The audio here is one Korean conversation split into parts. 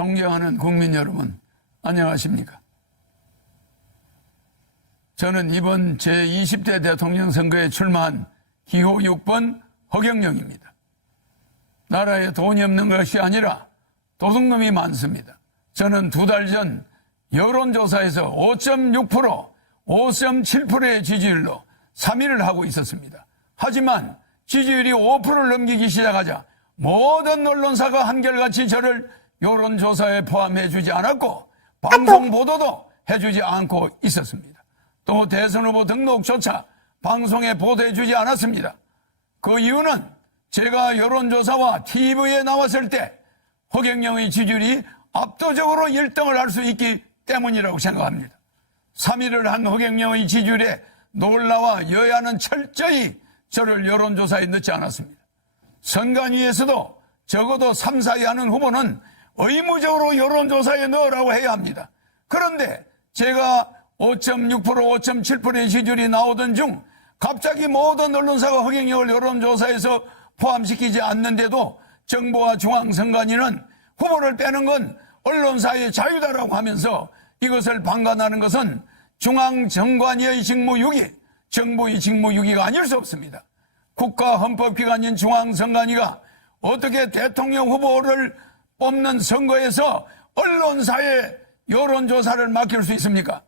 존경하는 국민 여러분, 안녕하십니까? 저는 이번 제20대 대통령 선거에 출마한 기호 6번 허경영입니다. 나라에 돈이 없는 것이 아니라 도둑놈이 많습니다. 저는 2달 전 여론조사에서 5.6%, 5.7%의 지지율로 3위를 하고 있었습니다. 하지만 지지율이 5%를 넘기기 시작하자 모든 언론사가 한결같이 저를 여론조사에 포함해주지 않았고 방송 보도도 해주지 않고 있었습니다. 또 대선 후보 등록조차 방송에 보도해주지 않았습니다. 그 이유는 제가 여론조사와 TV에 나왔을 때 허경영의 지지율이 압도적으로 1등을 할 수 있기 때문이라고 생각합니다. 3위를 한 허경영의 지지율에 놀라와 여야는 철저히 저를 여론조사에 넣지 않았습니다. 선관위에서도 적어도 3, 4위 하는 후보는 의무적으로 여론조사에 넣으라고 해야 합니다. 그런데 제가 5.6%, 5.7%의 지지율이 나오던 중 갑자기 모든 언론사가 허경영을 여론조사에서 포함시키지 않는데도 정부와 중앙선관위는 후보를 빼는 건 언론사의 자유다라고 하면서 이것을 방관하는 것은 중앙정관위의 직무유기, 정부의 직무유기가 아닐 수 없습니다. 국가헌법기관인 중앙선관위가 어떻게 대통령 후보를 뽑는 선거에서 언론사에 여론조사를 맡길 수 있습니까?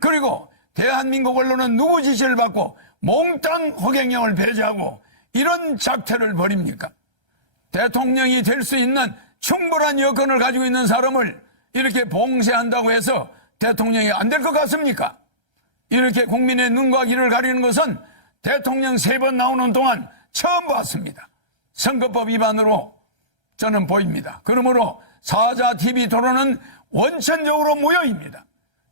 그리고 대한민국 언론은 누구 지시를 받고 몽땅 허경영을 배제하고 이런 작태를 벌입니까? 대통령이 될 수 있는 충분한 여건을 가지고 있는 사람을 이렇게 봉쇄한다고 해서 대통령이 안 될 것 같습니까? 이렇게 국민의 눈과 귀를 가리는 것은 대통령 3번 나오는 동안 처음 봤습니다. 선거법 위반으로 저는 보입니다. 그러므로 사자 TV 토론은 원천적으로 무효입니다.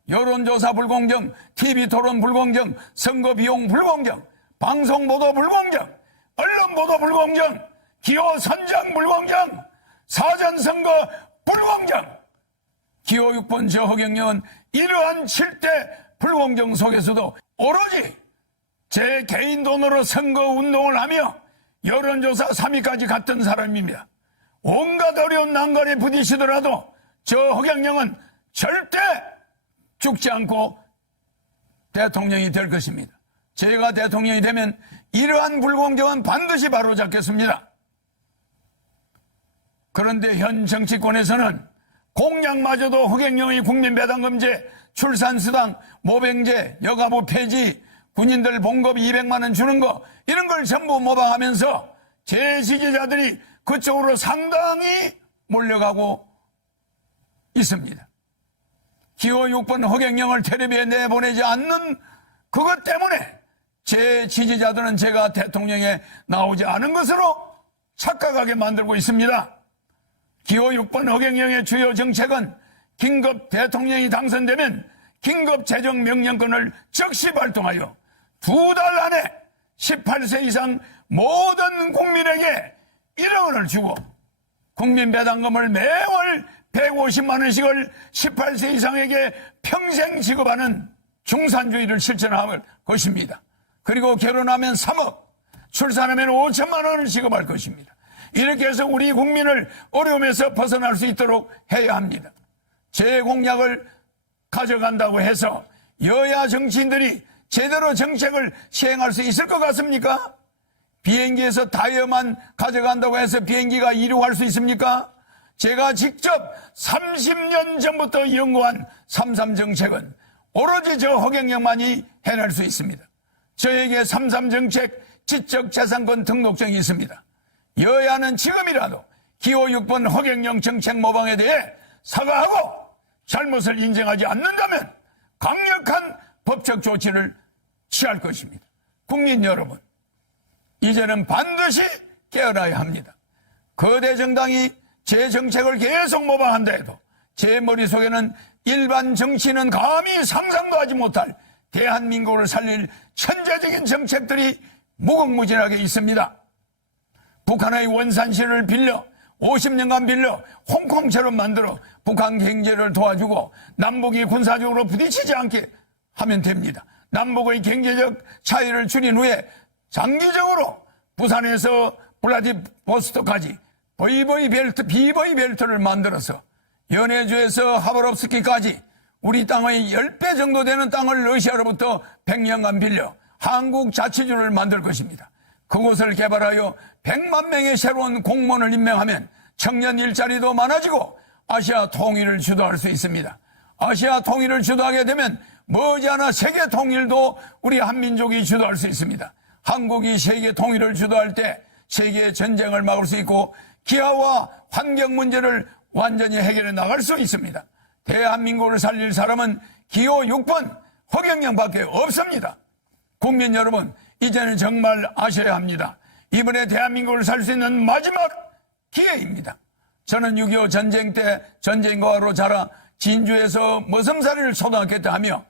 여론조사 불공정, TV 토론 불공정, 선거 비용 불공정, 방송 보도 불공정, 언론 보도 불공정, 기호 선정 불공정, 사전선거 불공정. 기호 6번 저 허경영은 이러한 7대 불공정 속에서도 오로지 제 개인 돈으로 선거운동을 하며 여론조사 3위까지 갔던 사람입니다. 온갖 어려운 난관에 부딪히더라도 저 허경영은 절대 죽지 않고 대통령이 될 것입니다. 제가 대통령이 되면 이러한 불공정은 반드시 바로잡겠습니다. 그런데 현 정치권에서는 공약마저도 허경영의 국민배당금제, 출산수당, 모병제, 여가부 폐지, 군인들 봉급 200만 원 주는 거 이런 걸 전부 모방하면서 제 지지자들이 그쪽으로 상당히 몰려가고 있습니다. 기호 6번 허경영을 텔레비에 내보내지 않는 그것 때문에 제 지지자들은 제가 대통령에 나오지 않은 것으로 착각하게 만들고 있습니다. 기호 6번 허경영의 주요 정책은 긴급 대통령이 당선되면 긴급 재정 명령권을 즉시 발동하여 2달 안에 18세 이상 모든 국민에게 1억 원을 주고 국민배당금을 매월 150만 원씩을 18세 이상에게 평생 지급하는 중산주의를 실천할 것입니다. 그리고 결혼하면 3억, 출산하면 5천만 원을 지급할 것입니다. 이렇게 해서 우리 국민을 어려움에서 벗어날 수 있도록 해야 합니다. 제 공약을 가져간다고 해서 여야 정치인들이 제대로 정책을 시행할 수 있을 것 같습니까? 비행기에서 타이어만 가져간다고 해서 비행기가 이륙할 수 있습니까? 제가 직접 30년 전부터 연구한 3.3 정책은 오로지 저 허경영만이 해낼 수 있습니다. 저에게 3.3 정책 지적재산권 등록증이 있습니다. 여야는 지금이라도 기호 6번 허경영 정책 모방에 대해 사과하고 잘못을 인정하지 않는다면 강력한 법적 조치를 취할 것입니다. 국민 여러분, 이제는 반드시 깨어나야 합니다. 거대 정당이 제 정책을 계속 모방한다 해도 제 머릿속에는 일반 정치인은 감히 상상도 하지 못할 대한민국을 살릴 천재적인 정책들이 무궁무진하게 있습니다. 북한의 원산시를 빌려 50년간 빌려 홍콩처럼 만들어 북한 경제를 도와주고 남북이 군사적으로 부딪히지 않게 하면 됩니다. 남북의 경제적 차이를 줄인 후에 장기적으로 부산에서 블라디보스토크까지 비버이 벨트를 만들어서 연해주에서 하바롭스키까지 우리 땅의 10배 정도 되는 땅을 러시아로부터 100년간 빌려 한국 자치주를 만들 것입니다. 그곳을 개발하여 100만 명의 새로운 공무원을 임명하면 청년 일자리도 많아지고 아시아 통일을 주도할 수 있습니다. 아시아 통일을 주도하게 되면 머지않아 세계 통일도 우리 한민족이 주도할 수 있습니다. 한국이 세계 통일을 주도할 때 세계 전쟁을 막을 수 있고 기아와 환경 문제를 완전히 해결해 나갈 수 있습니다. 대한민국을 살릴 사람은 기호 6번 허경영밖에 없습니다. 국민 여러분, 이제는 정말 아셔야 합니다. 이번에 대한민국을 살 수 있는 마지막 기회입니다. 저는 6.25 전쟁 때 전쟁과로 자라 진주에서 머슴살이를 초등학교 때 하며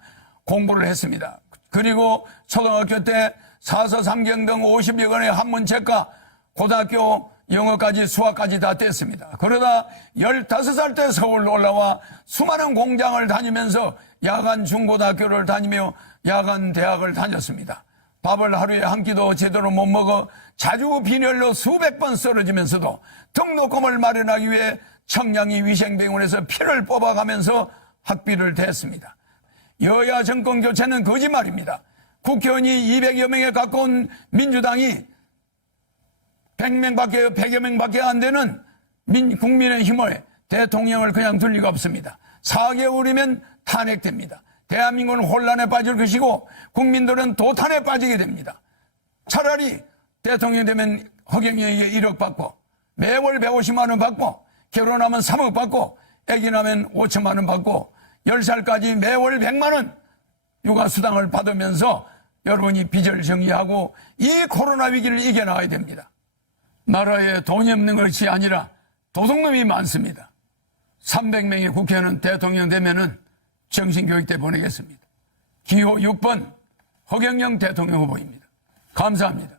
공부를 했습니다. 그리고 초등학교 때 사서 삼경 등 50여 권의 한문책과 고등학교 영어까지 수학까지 다 뗐습니다. 그러다 15살 때 서울로 올라와 수많은 공장을 다니면서 야간 중고등학교를 다니며 야간 대학을 다녔습니다. 밥을 하루에 한 끼도 제대로 못 먹어 자주 빈혈로 수백 번 쓰러지면서도 등록금을 마련하기 위해 청량리 위생병원에서 피를 뽑아가면서 학비를 댔습니다. 여야 정권 교체는 거짓말입니다. 국회의원이 200여 명에 가까운 민주당이 100여 명밖에 안 되는 국민의힘의 대통령을 그냥 둘 리가 없습니다. 4개월이면 탄핵됩니다. 대한민국은 혼란에 빠질 것이고 국민들은 도탄에 빠지게 됩니다. 차라리 대통령 되면 허경영에게 1억 받고 매월 150만 원 받고 결혼하면 3억 받고 아기 나면 5천만 원 받고 10살까지 매월 100만 원 육아수당을 받으면서 여러분이 빚을 정리하고 이 코로나 위기를 이겨나가야 됩니다. 나라에 돈이 없는 것이 아니라 도둑놈이 많습니다. 300명의 국회의원은 대통령 되면은 정신교육대 보내겠습니다. 기호 6번 허경영 대통령 후보입니다. 감사합니다.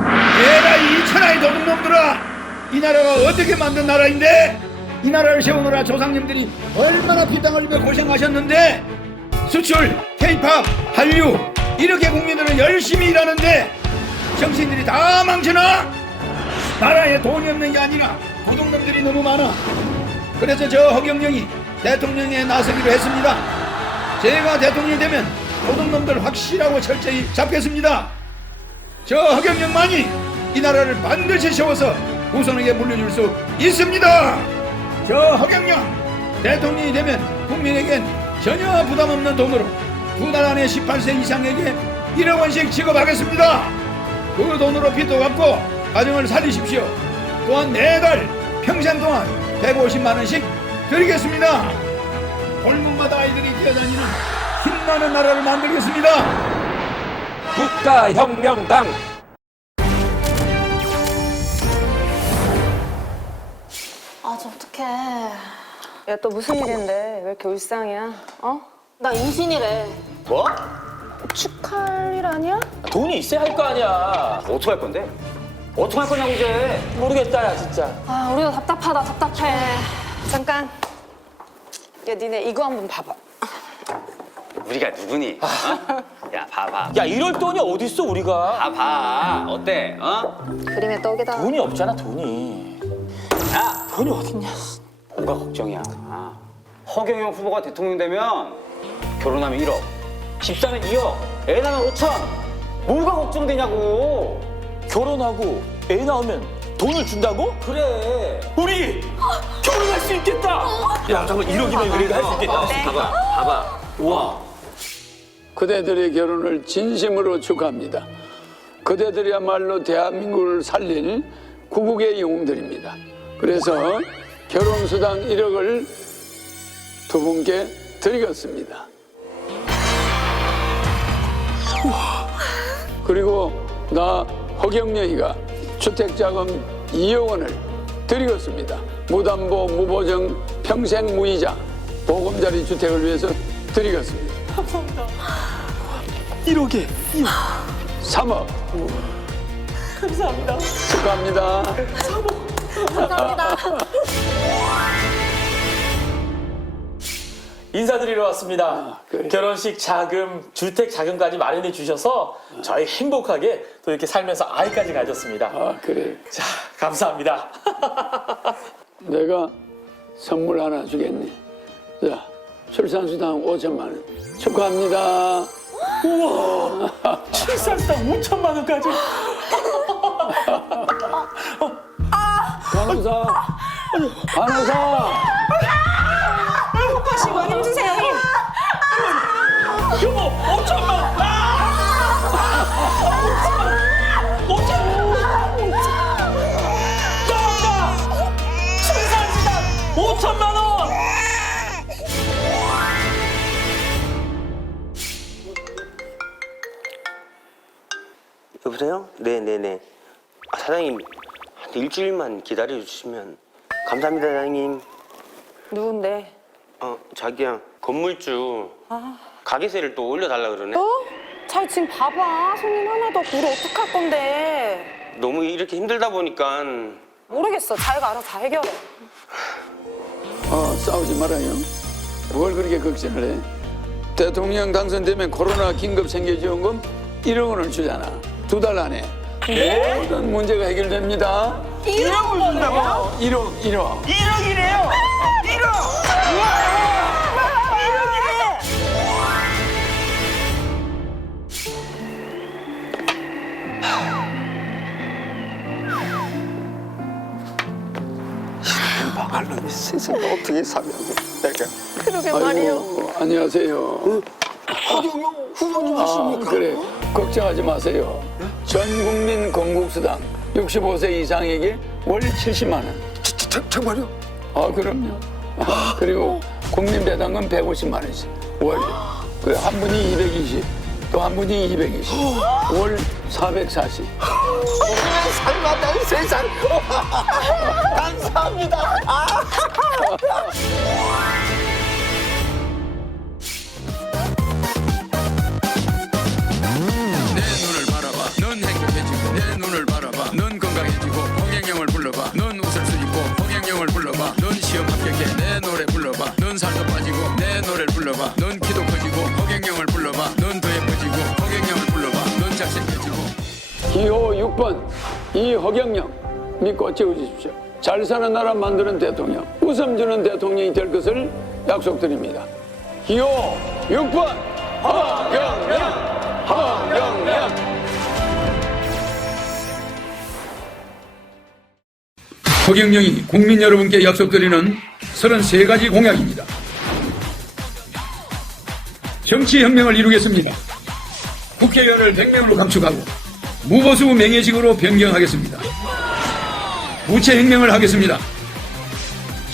얘라 이 천하의 도둑놈들아! 이 나라가 어떻게 만든 나라인데 이 나라를 세우느라 조상님들이 얼마나 피땀 흘리며 고생하셨는데 수출, K-팝, 한류 이렇게 국민들은 열심히 일하는데 정신들이 다 망치나? 나라에 돈이 없는 게 아니라 도둑놈들이 너무 많아. 그래서 저 허경영이 대통령에 나서기로 했습니다. 제가 대통령이 되면 도둑놈들 확실하고 철저히 잡겠습니다. 저 허경영만이 이 나라를 반드시 세워서 후손에게 물려줄 수 있습니다. 저 허경영 대통령이 되면 국민에겐 전혀 부담 없는 돈으로 두 달 안에 18세 이상에게 1억 원씩 지급하겠습니다. 그 돈으로 빚도 갚고 가정을 살리십시오. 또한 매달 평생 동안 150만 원씩 드리겠습니다. 골목마다 아이들이 뛰어다니는 힘나는 나라를 만들겠습니다. 국가혁명당. 아, 저 어떡해. 야, 또 무슨 일인데? 왜 이렇게 울상이야? 어? 나 임신이래. 뭐? 축하할 일 아니야? 돈이 있어야 할 거 아니야. 어떡할 건데? 어떡할 거냐고 이제. 모르겠다 야 진짜. 아, 우리도 답답하다, 답답해. 잠깐. 야, 니네 이거 한번 봐봐. 우리가 누구니? 어? 야 봐봐. 야 이럴 돈이 어딨어 우리가. 봐봐. 어때? 어? 그림의 떡이다. 돈이 없잖아 돈이. 야 돈이 어딨냐. 뭐가 걱정이야. 허경영 후보가 대통령 되면 결혼하면 1억, 집사면 2억, 애 낳으면 5천. 뭐가 걱정되냐고. 결혼하고 애 낳으면 돈을 준다고? 그래. 우리 결혼할 수 있겠다. 야 잠깐 1억이면 우리가 할 수 있겠다. 봐봐. 우와. 그대들의 결혼을 진심으로 축하합니다. 그대들이야말로 대한민국을 살릴 구국의 영웅들입니다. 그래서 결혼수당 1억을 두 분께 드리겠습니다. 그리고 나 허경영이가 주택자금 2억 원을 드리겠습니다. 무담보, 무보증, 평생 무이자 보금자리 주택을 위해서 드리겠습니다. 1억에 3억. 감사합니다. 축하합니다. 감사합니다. 인사드리러 왔습니다. 그래. 결혼식 자금, 주택 자금까지 마련해 주셔서 저희 행복하게 또 이렇게 살면서 아이까지 가졌습니다. 아, 그래. 자, 감사합니다. 내가 선물 하나 주겠네. 자, 출산수당 5천만 원. 축하합니다. 출산수당 5천만 원까지. 간호사. 하시고 힘주세요. 여보, 5천만 원. 5천만 원! 여보세요? 네네네. 아, 사장님, 한 일주일만 기다려주시면 감사합니다, 사장님. 누군데? 자기야, 건물주 가게세를 또 올려달라 그러네. 자 지금 봐봐. 손님 하나도 없고 우리 어떡할 건데. 너무 이렇게 힘들다 보니까 모르겠어. 자기가 알아서 다 해결해. 싸우지 말아요. 뭘 그렇게 걱정을 해? 대통령 당선되면 코로나 긴급 생계지원금 1억 원을 주잖아. 2달 안에. 네? 모든 문제가 해결됩니다. 1억을 준다고? 1억. 1억이래요! 1억! 말로 세상에 어떻게 사냐고 내가. 그러게 말이요. 아이고, 안녕하세요. 후보님 하십니까? 그래. 걱정하지 마세요. 전 국민 건국수당 65세 이상에게 월 70만 원. 정말요? 그럼요. 그리고 국민배당금 150만 원씩 월. 그래, 한 분이 220, 또 한 분이 220, 월 440. 살마다 세상. 감사합니다. 내 눈을 바라봐, 넌 행복해지고. 내 눈을 바라봐, 넌 건강해지고. 홍영영을 불러봐, 넌 웃을 수 있고. 홍영영을 불러봐, 넌 시험 합격해. 내 노래 불러봐, 넌 살도 빠지고. 내 노래를 불러봐, 넌 키도 커지고. 홍영영을 불러봐, 넌 더 예뻐지고. 홍영영을 불러봐, 넌 잘생겨지고. 기호 6번 이허경영 믿고 채워주십시오. 잘 사는 나라 만드는 대통령, 웃음 주는 대통령이 될 것을 약속드립니다. 기호 6번 허경영. 허경영이 국민 여러분께 약속드리는 33가지 공약입니다. 정치혁명을 이루겠습니다. 국회의원을 100명으로 감축하고 무보수 명예직으로 변경하겠습니다. 부채혁명을 하겠습니다.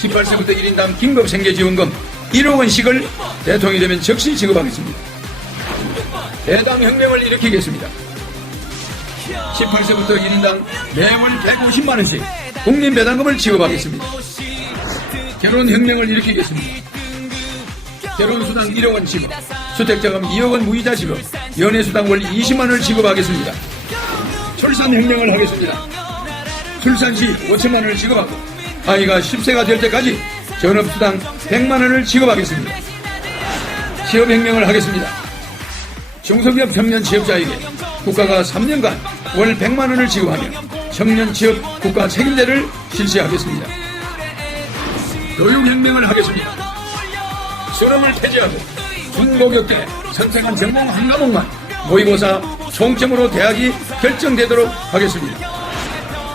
18세부터 1인당 긴급생계지원금 1억 원씩을 대통령이 되면 즉시 지급하겠습니다. 배당혁명을 일으키겠습니다. 18세부터 1인당 매월 150만 원씩 국민배당금을 지급하겠습니다. 결혼혁명을 일으키겠습니다. 결혼수당 1억 원 지급, 주택자금 2억 원 무이자 지급, 연애수당 월 20만 원을 지급하겠습니다. 출산혁명을 하겠습니다. 출산 시 5천만 원을 지급하고 아이가 10세가 될 때까지 전업수당 100만 원을 지급하겠습니다. 취업혁명을 하겠습니다. 중소기업 청년 취업자에게 국가가 3년간 월 100만 원을 지급하며 청년 취업 국가 책임제를 실시하겠습니다. 교육혁명을 하겠습니다. 수능을 폐지하고 중고교때 선택한 전공 한 과목만 모의고사 총점으로 대학이 결정되도록 하겠습니다.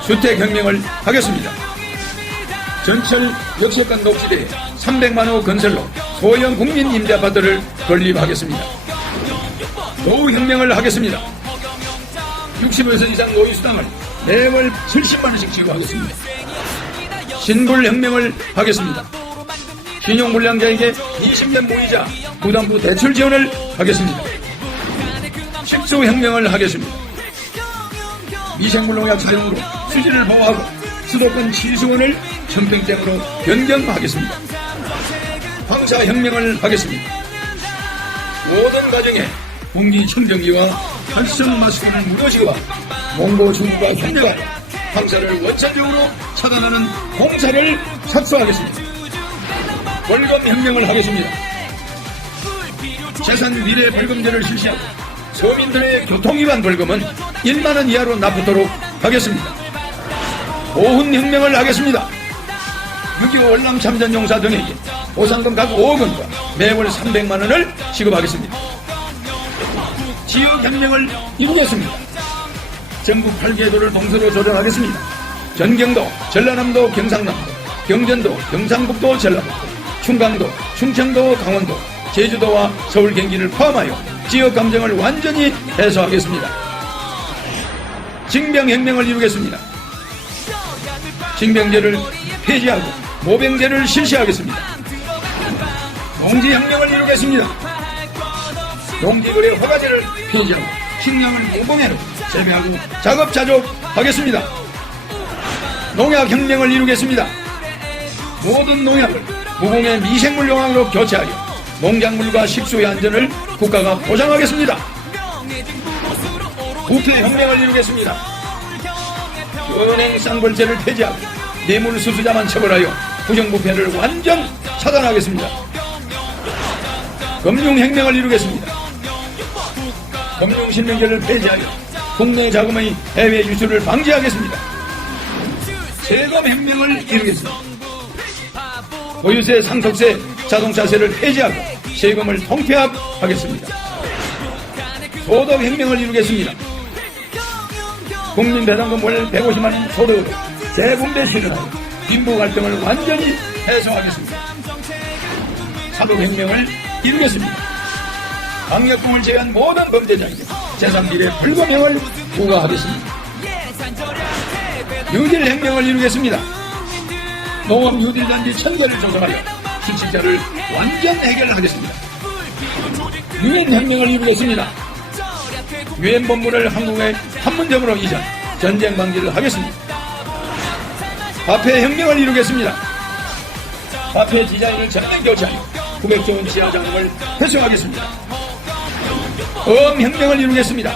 주택혁명을 하겠습니다. 전철 역세권 녹지대에 300만 호 건설로 소형 국민 임대아파트를 건립하겠습니다. 노후혁명을 하겠습니다. 60세 이상 노인수당을 매월 70만 원씩 지급하겠습니다. 신불혁명을 하겠습니다. 신용불량자에게 20년 무이자 부담부 대출 지원을 하겠습니다. 식수혁명을 하겠습니다. 미생물농약 사용으로 수질을 보호하고 수도권 취수원을 청평댐으로 변경하겠습니다. 황사혁명을 하겠습니다. 모든 가정에 공기청정기와 활성 마스크를 무료 지급하고 몽고 중국과 협력하여 황사를 원천적으로 차단하는 공사를 착수하겠습니다. 벌금 혁명을 하겠습니다. 재산 미래 벌금제를 실시하고 서민들의 교통위반 벌금은 1만 원 이하로 납부토록 하겠습니다. 보훈 혁명을 하겠습니다. 6.25 월남 참전용사 등에게 보상금 각 5억 원과 매월 300만 원을 지급하겠습니다. 지역혁명을 이루겠습니다. 전국 8개 도를 동서로 조정하겠습니다. 전경도, 전라남도, 경상남도, 경전도, 경상북도, 전라북도, 충강도, 충청도, 강원도, 제주도와 서울, 경기를 포함하여 지역감정을 완전히 해소하겠습니다. 징병혁명을 이루겠습니다. 징병제를 폐지하고 모병제를 실시하겠습니다. 농지혁명을 이루겠습니다. 농지거래 허가제를 폐지하고 식량을 무공해로 재배하고 작업자족하겠습니다. 농약혁명을 이루겠습니다. 모든 농약을 무공해 미생물 용약으로 교체하여 농작물과 식수의 안전을 국가가 보장하겠습니다. 부패혁명을 이루겠습니다. 은행 쌍벌제를 폐지하고 뇌물수수자만 처벌하여 부정부패를 완전 차단하겠습니다. 금융혁명을 이루겠습니다. 금융실명제를 폐지하여 국내 자금의 해외 유출을 방지하겠습니다. 세금혁명을 이루겠습니다. 보유세, 상속세, 자동차세를 폐지하고 세금을 통폐합하겠습니다. 소득혁명을 이루겠습니다. 국민배당금 월 150만 원 소득으로 재분배 실현하여 빈부 갈등을 완전히 해소하겠습니다. 사법혁명을 이루겠습니다. 강력금을 제외한 모든 범죄자에게 재산비례 불금형을 부과하겠습니다. 뉴딜혁명을 이루겠습니다. 농업 뉴딜단지 1000개를 조성하여 실직자를 완전 해결하겠습니다. 유엔혁명을 이루겠습니다. 유엔 본부를 한국의 판문점으로 이전, 전쟁 방지를 하겠습니다. 화폐혁명을 이루겠습니다. 화폐 디자인을 전면 교체하여 900조 원 지하 자금을 회수하겠습니다. 어업혁명을 이루겠습니다.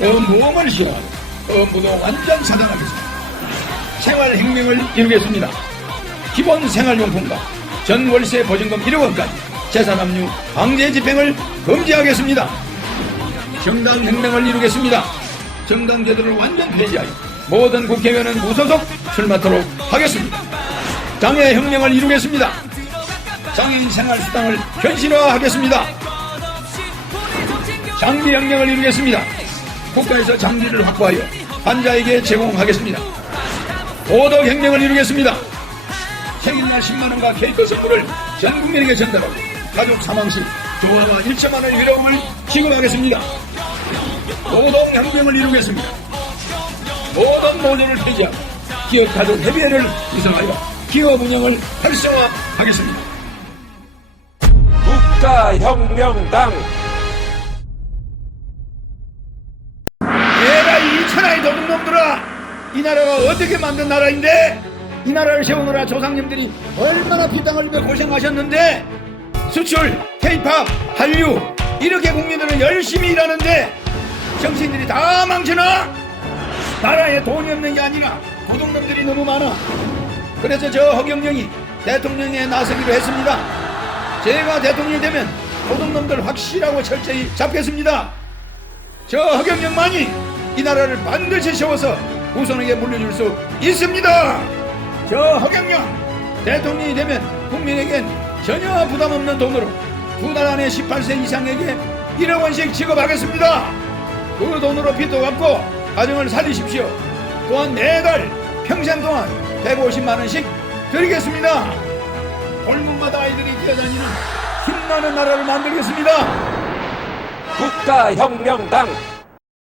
어업무음을 싫어하고 어업부도 완전 차단하겠습니다. 생활혁명을 이루겠습니다. 기본 생활용품과 전월세 보증금 1억 원까지 재산압류 강제 집행을 금지하겠습니다. 정당혁명을 이루겠습니다. 정당제도를 완전 폐지하여 모든 국회의원은 무소속 출마토록 하겠습니다. 장애혁명을 이루겠습니다. 장애인 생활수당을 현실화하겠습니다. 장비혁명을 이루겠습니다. 국가에서 장비를 확보하여 환자에게 제공하겠습니다. 보덕혁명을 이루겠습니다. 생일날 10만원과 케이크 선물을 전 국민에게 전달하고 가족 사망 시 조화와 1천만원의 위로금을 지급하겠습니다. 노동혁명을 이루겠습니다. 모든 노조를 폐지하고 기업 가족 협의회를 구성하여 기업 운영을 활성화하겠습니다. 국가혁명당 얘가 이 천하의 도둑놈들아, 이 나라가 어떻게 만든 나라인데 이 나라를 세우느라 조상님들이 얼마나 피땀 흘리며 고생하셨는데 수출, K-팝, 한류 이렇게 국민들은 열심히 일하는데 정치인들이 다 망치나? 나라에 돈이 없는 게 아니라 도둑놈들이 너무 많아. 그래서 저 허경영이 대통령에 나서기로 했습니다. 제가 대통령이 되면 도둑놈들 확실하고 철저히 잡겠습니다. 저 허경영만이 이 나라를 반드시 세워서 후손에게 물려줄 수 있습니다. 저 허경영 대통령이 되면 국민에겐 전혀 부담 없는 돈으로 두 달 안에 18세 이상에게 1억 원씩 지급하겠습니다. 그 돈으로 빚도 갚고 가정을 살리십시오. 또한 매달 평생 동안 150만 원씩 드리겠습니다. 골목마다 아이들이 뛰어다니는 힘나는 나라를 만들겠습니다. 국가혁명당